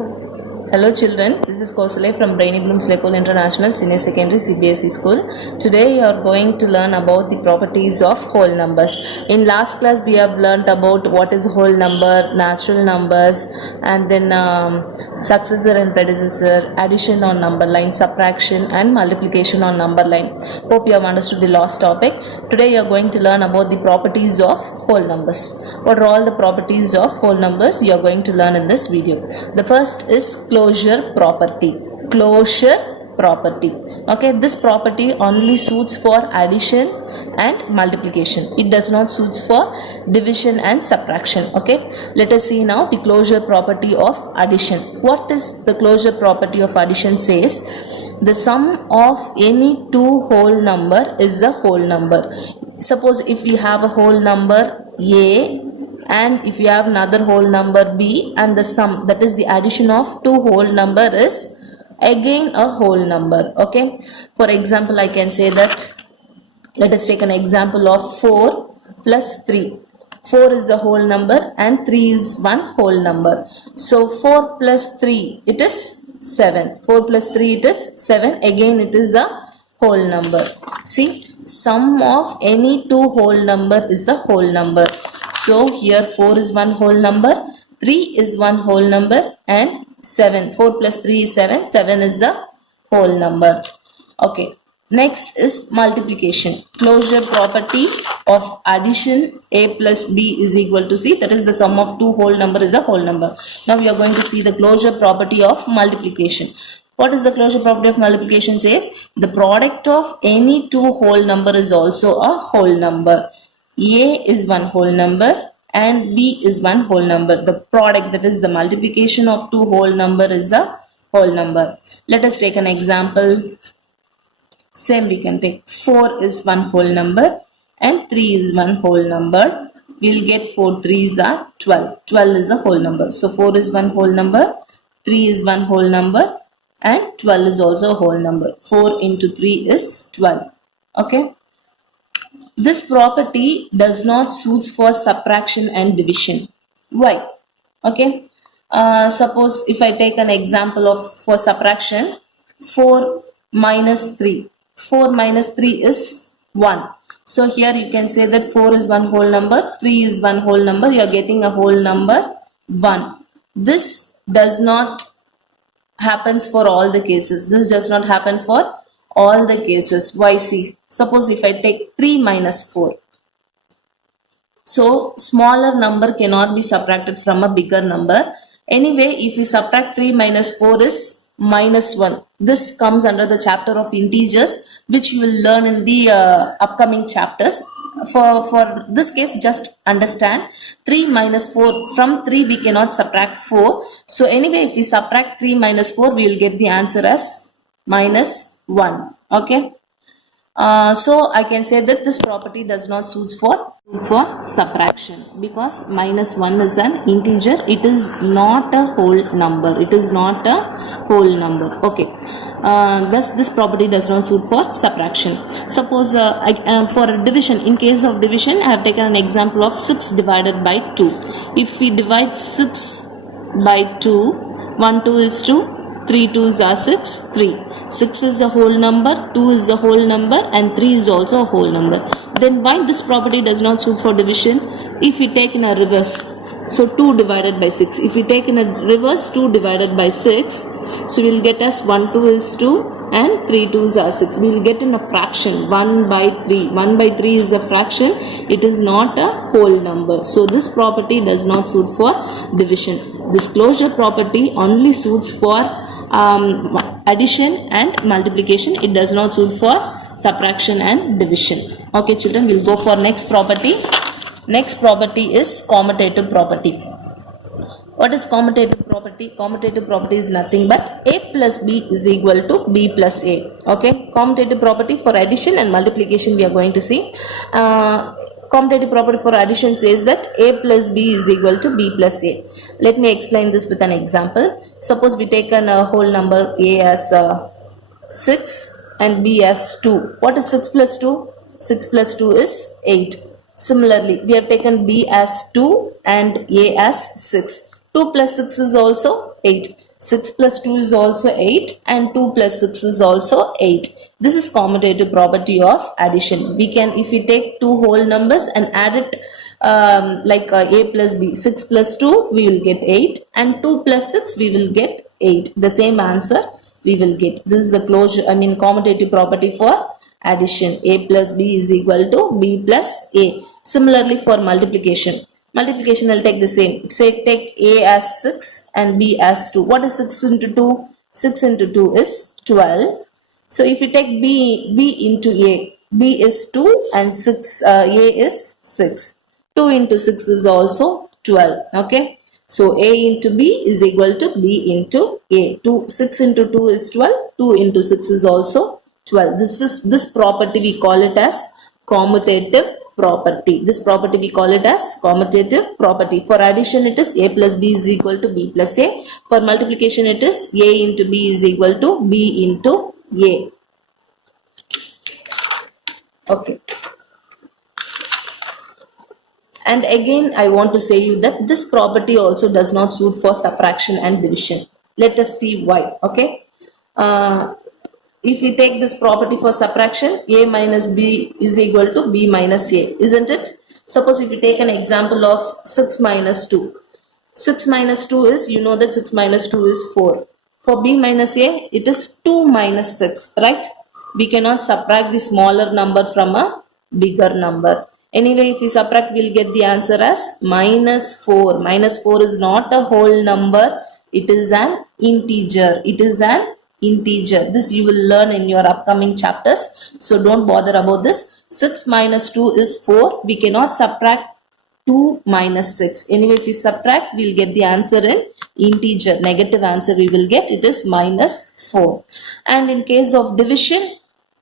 Hello children, this is Kosale from Brainy Bloom Slekol International Senior Secondary CBSE School. Today you are going to learn about the properties of whole numbers. In last class we have learnt about what is whole number, natural numbers, and then successor and predecessor, addition on number line, subtraction and multiplication on number line. Hope you have understood the last topic. Today you are going to learn about the properties of whole numbers. What are all the properties of whole numbers you are going to learn in this video. The first is closure property. Okay, this property only suits for addition and multiplication. It does not suits for division and subtraction. Okay, let us see now the closure property of addition. What is the closure property of addition? Says the sum of any two whole number is a whole number. Suppose if we have a whole number a and if you have another whole number b, and the sum, that is the addition of two whole number, is again a whole number. Okay, for example I can say that, let us take an example of 4 plus 3. 4 is a whole number and 3 is one whole number. So 4 plus 3, it is 7. 4 plus 3, it is 7. Again it is a whole number. See, sum of any two whole number is a whole number. So here 4 is one whole number, 3 is one whole number, and 7. 4 plus 3 is 7. 7 is a whole number. Okay. Next is multiplication. Closure property of addition, a plus b is equal to c. That is the sum of two whole number is a whole number. Now we are going to see the closure property of multiplication. What is the closure property of multiplication? Says the product of any two whole number is also a whole number. A is one whole number and b is one whole number. The product, that is the multiplication of two whole number, is a whole number. Let us take an example. Same we can take 4 is one whole number and 3 is one whole number. We will get 4 3s are 12. 12 is a whole number. So 4 is one whole number, 3 is one whole number, and 12 is also a whole number. 4 into 3 is 12. Okay. This property does not suit for subtraction and division. Why? Okay. Suppose if I take an example of for subtraction, 4 minus 3. 4 minus 3 is 1. So here you can say that 4 is one whole number, 3 is one whole number. You are getting a whole number 1. This does not happens for all the cases. This does not happen for all the cases. Why? See, suppose if I take 3 minus 4. So smaller number cannot be subtracted from a bigger number. Anyway, if we subtract 3 minus 4 is minus 1. This comes under the chapter of integers, which you will learn in the upcoming chapters. For this case, just understand 3 minus 4. From 3 we cannot subtract 4. So anyway, if we subtract 3 minus 4, we will get the answer as minus 1. Okay. So I can say that this property does not suit for subtraction, because minus 1 is an integer. It is not a whole number. It is not a whole number. Okay. Thus this property does not suit for subtraction. Suppose for division, in case of division, I have taken an example of 6 divided by 2. If we divide 6 by 2, 1 2 is 2. 3 2s are 6, 3. 6 is a whole number, 2 is a whole number, and 3 is also a whole number. Then why this property does not suit for division? If we take in a reverse, so 2 divided by 6. If we take in a reverse, 2 divided by 6, so we will get as 1 2 is 2 and 3 2s are 6. We will get in a fraction 1 by 3. 1 by 3 is a fraction. It is not a whole number. So this property does not suit for division. This closure property only suits for addition and multiplication. It does not suit for subtraction and division. Okay children, we'll go for next property. Next property is commutative property. What is commutative property? Commutative property is nothing but a plus b is equal to b plus a. Okay, commutative property for addition and multiplication we are going to see. Commutative property for addition says that a plus b is equal to b plus a. Let me explain this with an example. Suppose we take a whole number a as 6 and b as 2. What is 6 plus 2? 6 plus 2 is 8. Similarly, we have taken b as 2 and a as 6. 2 plus 6 is also 8. 6 plus 2 is also 8 and 2 plus 6 is also 8. This is commutative property of addition. We can, if we take two whole numbers and add it like a plus b, 6 plus 2 we will get 8 and 2 plus 6 we will get 8. The same answer we will get. This is the commutative property for addition. A plus b is equal to b plus a. Similarly for multiplication. Multiplication will take the same. Say take a as 6 and b as 2. What is 6 into 2? 6 into 2 is 12. So if you take b into a, b is 2 and 6 a is 6. 2 into 6 is also 12. Okay. So a into b is equal to b into a. 6 into 2 is 12. 2 into 6 is also 12. This property we call it as commutative property. This property we call it as commutative property. For addition it is a plus b is equal to b plus a. For multiplication it is a into b is equal to b into a. Okay. And again I want to say you that this property also does not suit for subtraction and division. Let us see why. Okay. If we take this property for subtraction, a minus b is equal to b minus a, isn't it? Suppose if you take an example of 6 minus 2. 6 minus 2 is, you know that 6 minus 2 is 4. For b minus a, it is 2 minus 6, right? We cannot subtract the smaller number from a bigger number. Anyway, if we subtract, we'll get the answer as minus 4. Minus 4 is not a whole number. It is an integer. It is an integer. This you will learn in your upcoming chapters. So don't bother about this. 6 minus 2 is 4. We cannot subtract 2 minus 6. Anyway, if we subtract, we'll get the answer in integer. Negative answer we will get. It is minus 4. And in case of division,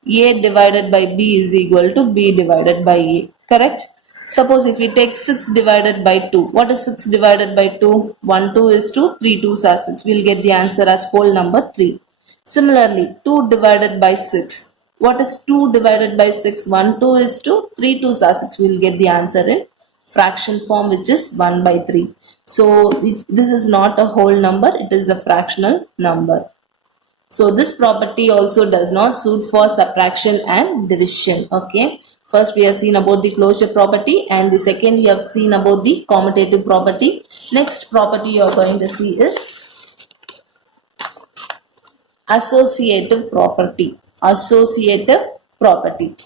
a divided by b is equal to b divided by a. Correct? Suppose if we take 6 divided by 2. What is 6 divided by 2? 1 2 is 2. 3 2s are 6. We'll get the answer as whole number 3. Similarly, 2 divided by 6. What is 2 divided by 6? 1 2 is 2. 3 2s are 6. We'll get the answer in fraction form, which is 1 by 3. So this is not a whole number. It is a fractional number. So this property also does not suit for subtraction and division. Okay. First we have seen about the closure property, and the second we have seen about the commutative property. Next property you are going to see is associative property. Associative property.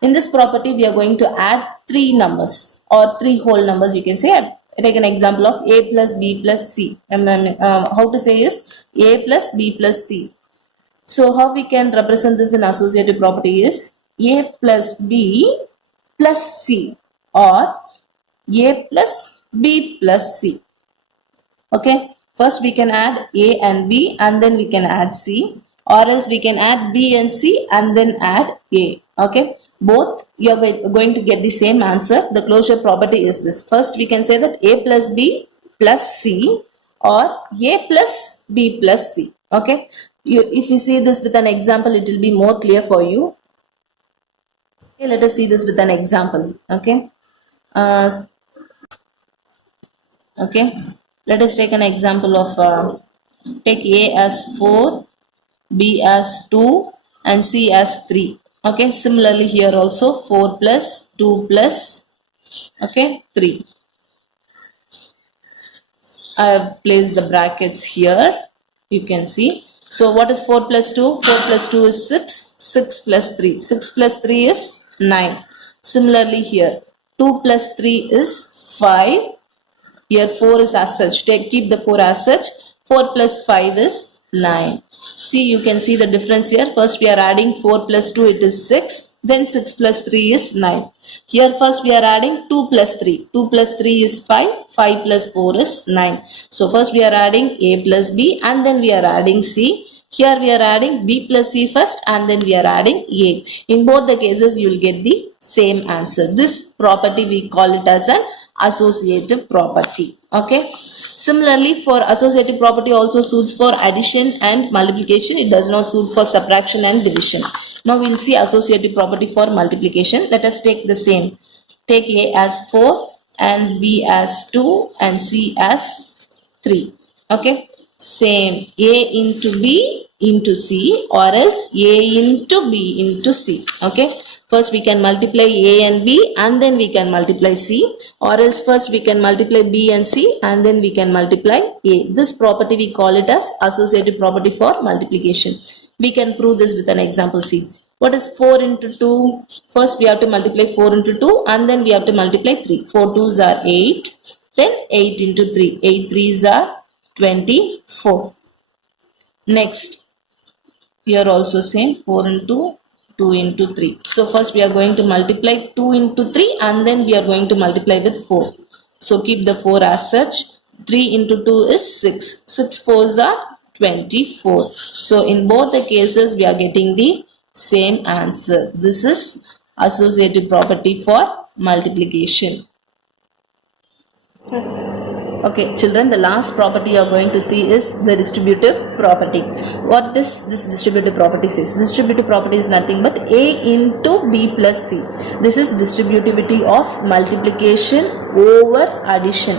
In this property we are going to add three numbers or three whole numbers, you can say. Take an example of a plus b plus c. How to say is a plus b plus c. So how we can represent this in associative property is a plus b plus c or a plus b plus c. Okay. First we can add a and b and then we can add c, or else we can add b and c and then add a. Okay. Both you are going to get the same answer. The closure property is this. First we can say that a plus b plus c or a plus b plus c. Okay. If you see this with an example, it will be more clear for you. Okay, let us see this with an example. Okay. Okay. Let us take an example of take a as 4, b as 2 and c as 3. Okay. Similarly here also 4 plus 2 plus 3. I have placed the brackets here. You can see. So what is 4 plus 2? 4 plus 2 is 6. 6 plus 3. 6 plus 3 is 9. Similarly here 2 plus 3 is 5. Here 4 is as such. Keep the 4 as such. 4 plus 5 is 9. See, you can see the difference here. First we are adding 4 plus 2, it is 6. Then 6 plus 3 is 9. Here first we are adding 2 plus 3. 2 plus 3 is 5. 5 plus 4 is 9. So first we are adding a plus b and then we are adding c. Here we are adding b plus c first and then we are adding a. In both the cases you will get the same answer. This property we call it as an associative property. Okay. Similarly, for associative property also suits for addition and multiplication. It does not suit for subtraction and division. Now we will see associative property for multiplication. Let us take the same. Take a as 4 and b as 2 and c as 3. Okay. same A into B into C, or else A into B into C. Okay, first we can multiply A and B and then we can multiply C, or else first we can multiply B and C and then we can multiply A. This property we call it as associative property for multiplication. We can prove this with an example. See, what is 4 into 2? First we have to multiply 4 into 2 and then we have to multiply 3. 4 2s are 8, then 8 into 3. 8 3s are 24. Next, here also same, 4 into 2 into 3. So first we are going to multiply 2 into 3 and then we are going to multiply with 4. So keep the 4 as such. 3 into 2 is 6. 6 4s are 24. So in both the cases we are getting the same answer. This is associative property for multiplication. Okay, children, the last property you are going to see is the distributive property. What does this distributive property says? Distributive property is nothing but A into B plus C. This is distributivity of multiplication over addition.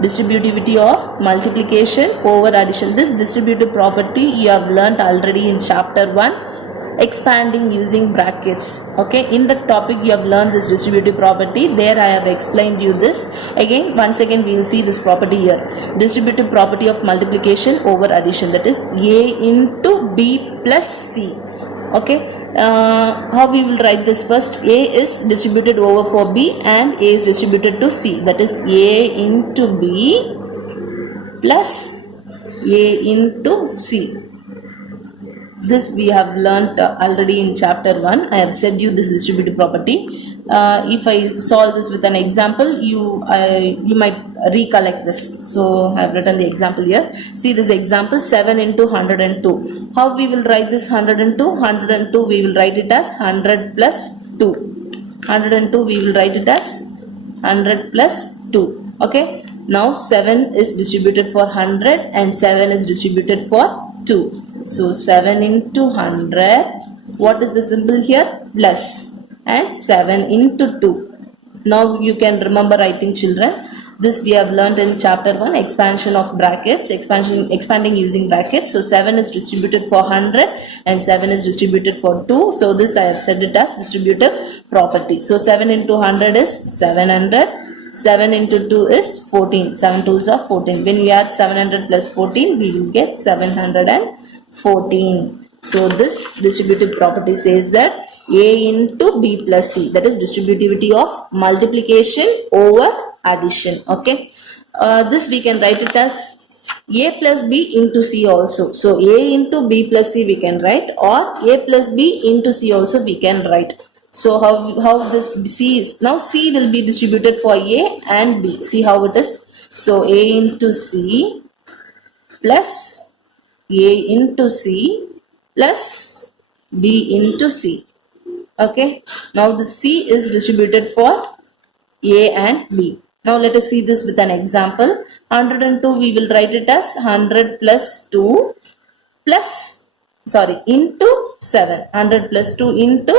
Distributivity of multiplication over addition. This distributive property you have learnt already in chapter 1. Expanding using brackets. Okay, in the topic you have learned this distributive property. There I have explained you this. Again, once again we will see this property here. Distributive property of multiplication over addition, that is A into B plus C. Okay, how we will write this? First, A is distributed over for B and A is distributed to C, that is A into B plus A into C. This we have learnt already in chapter 1. I have said you this distributive property. If I solve this with an example, you might recollect this. So I have written the example here. See this example, 7 into 102. How we will write this 102? 102 we will write it as 100 plus 2. 102 we will write it as 100 plus 2. Okay. Now 7 is distributed for 100 and 7 is distributed for 2. So 7 into 100, what is the symbol here? Plus, and 7 into 2. Now you can remember, I think, children, this we have learned in chapter 1, expansion of brackets, expanding using brackets. So 7 is distributed for 100 and 7 is distributed for 2. So this I have said it as distributive property. So 7 into 100 is 700. 7 into 2 is 14. 7 2s are 14. When we add 700 plus 14, we will get 714. So this distributive property says that A into B plus C, that is distributivity of multiplication over addition. Okay. This we can write it as A plus B into C also. So A into B plus C we can write, or A plus B into C also we can write. So how this C is, now C will be distributed for A and B. See how it is. So A into C plus A into C plus B into C. Okay. Now the C is distributed for A and B. Now let us see this with an example. 102 we will write it as 100 plus 2 plus, into 7. 100 plus 2 into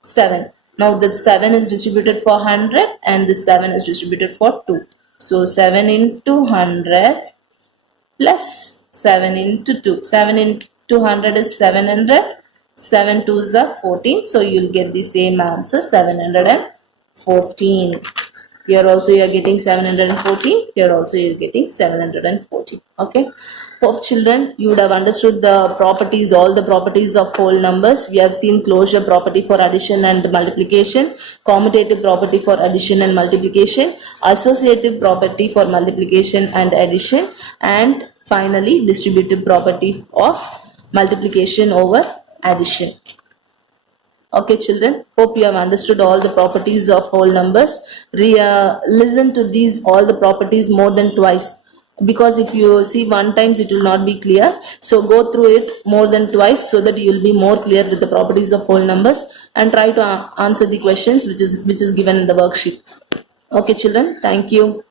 7. Now this 7 is distributed for 100 and this 7 is distributed for 2. So 7 into 100 plus 7 into 2. 7 into 100 is 700. 7 2s are 14. So you will get the same answer, 714. Here also you are getting 714. Here also you are getting 714. Okay. Hope children you would have understood the properties, all the properties of whole numbers. We have seen closure property for addition and multiplication, commutative property for addition and multiplication, associative property for multiplication and addition, and finally distributive property of multiplication over addition. Okay children, hope you have understood all the properties of whole numbers. Listen to these all the properties more than twice, because if you see one times it will not be clear. So go through it more than twice so that you will be more clear with the properties of whole numbers, and try to answer the questions which is given in the worksheet. Okay children, thank you.